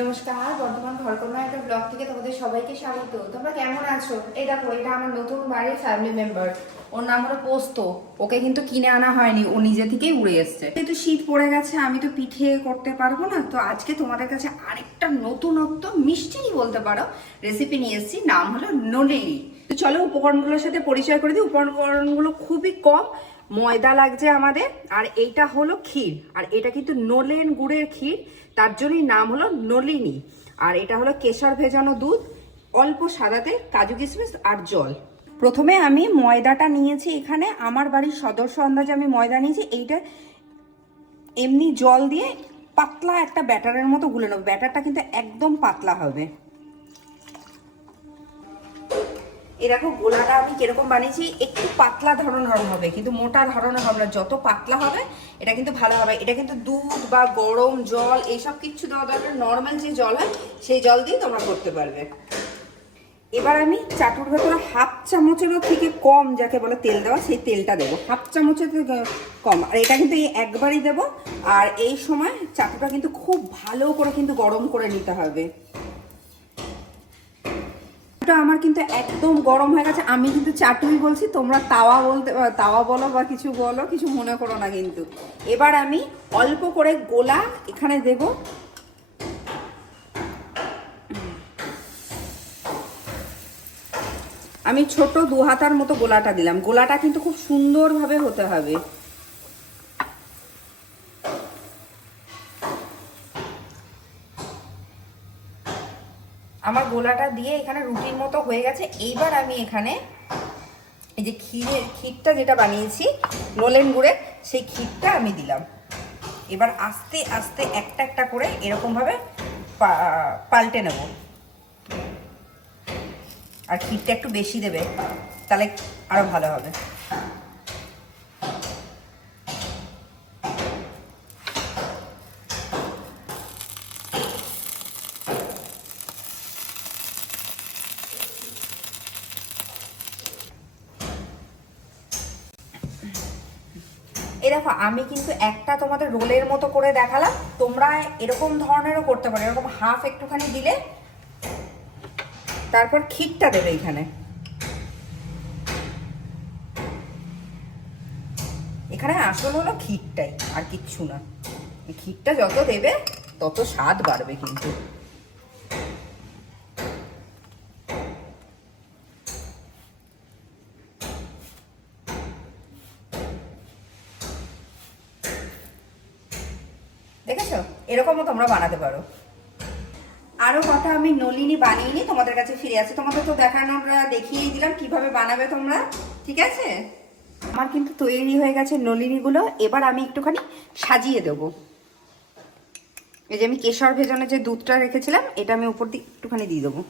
নমস্কার, বর্ধমান ঘরকন্যা একটা ব্লগ থেকে তোমাদের সবাইকে স্বাগত। তোমরা কেমন আছো? এই দেখো, এটা আমার নতুন বাড়ির ফ্যামিলি মেম্বার। ওর নাম হলো পোস্ত। ওকে কিন্তু কিনে আনা হয়নি, ও নিজে থেকেই উড়ে এসছে। যেহেতু শীত পড়ে গেছে, আমি তো পিঠে করতে পারবো না, তো আজকে তোমাদের কাছে আরেকটা নতুনত্ব মিষ্টি বলতে পারো রেসিপি নিয়ে এসেছি। নাম হলো নলিনী। তো চলো উপকরণগুলোর সাথে পরিচয় করে দিই। উপকরণগুলো খুবই কম। ময়দা লাগছে আমাদের, আর এইটা হলো ক্ষীর, আর এটা কিন্তু নলেন গুড়ের ক্ষীর, তার জন্যই নাম হলো নলিনী। আর এটা হলো কেশর ভেজানো দুধ, অল্প সাদাতে কাজু কিশমিশ আর জল। প্রথমে আমি ময়দাটা নিয়েছি, এখানে আমার বাড়ির সদস্য আন্দাজে আমি ময়দা নিয়েছি। এইটা এমনি জল দিয়ে পাতলা একটা ব্যাটারের মতো গুলে নেব। ব্যাটারটা কিন্তু একদম পাতলা হবে। এই দেখো গোলাটা আমি কিরকম বানিয়েছি, একটু পাতলা ধরনের হবে, কিন্তু মোটা ধরনের হবে না। যত পাতলা হবে এটা কিন্তু ভালো হবে। এটা কিন্তু দুধ বা গরম জল এইসব কিচ্ছু দেওয়া দরকার, নর্মাল যে জল হয় সেই জল দিয়ে তোমরা করতে পারবে। এবার আমি চাটুর ভেতরে হাফ চামচেরও থেকে কম যাকে বলে তেল দেওয়া, সেই তেলটা দেবো। হাফ চামচের থেকে কম, আর এটা কিন্তু এই একবারই দেবো। আর এই সময় চাটুটা কিন্তু খুব ভালো করে কিন্তু গরম করে নিতে হবে। আমার কিন্তু একদম গরম হয়ে গেছে। আমি কিন্তু চাটুই বলছি, তোমরা তাওয়া বলতে, তাওয়া বলো বা কিছু বলো, কিছু মনে করো না কিন্তু। এবার আমি অল্প করে গোলা এখানে দেব। আমি ছোট 2 হাতার মতো গোলাটা দিলাম। গোলাটা কিন্তু খুব সুন্দরভাবে হতে হবে। আমার গোলাটা দিয়ে এখানে রুটির মতো হয়ে গেছে। এইবার আমি এখানে এই যে ক্ষীরটা যেটা বানিয়েছি নলেন গুড়ের, সেই ক্ষীরটা আমি দিলাম। এবার আস্তে আস্তে একটা একটা করে এরকমভাবে পাল্টে নেব। আর ক্ষীরটা একটু বেশি দেবে, তাহলে আরো ভালো হবে। এই দেখো, আমি কিন্তু একটা তোমাদের রোলের মতো করে দেখালাম। তোমরা এরকম ধরনেরও করতে পারো। এরকম হাফ একটুখানি দিলে, তারপর ক্ষীরটা দেবে এখানে। এখানে আসল হলো ক্ষীরটাই, আর কিচ্ছু না। ক্ষীরটা যত দেবে তত স্বাদ বাড়বে কিন্তু। দেখেছো, এরকমও তোমরা বানাতে পারো। আরো কথা, আমি নলিনী বানিয়ে তোমাদের কাছে ফিরে আসি। তোমাদের তো দেখিয়ে দিলাম কিভাবে বানাবে তোমরা, ঠিক আছে? আমার কিন্তু তৈরি হয়ে গেছে নলিনীগুলো। এবার আমি একটুখানি সাজিয়ে দেবো। এই যে আমি কেশর ভেজানো যে দুধটা রেখেছিলাম, এটা আমি উপর দিয়ে একটুখানি দিয়ে দেবো।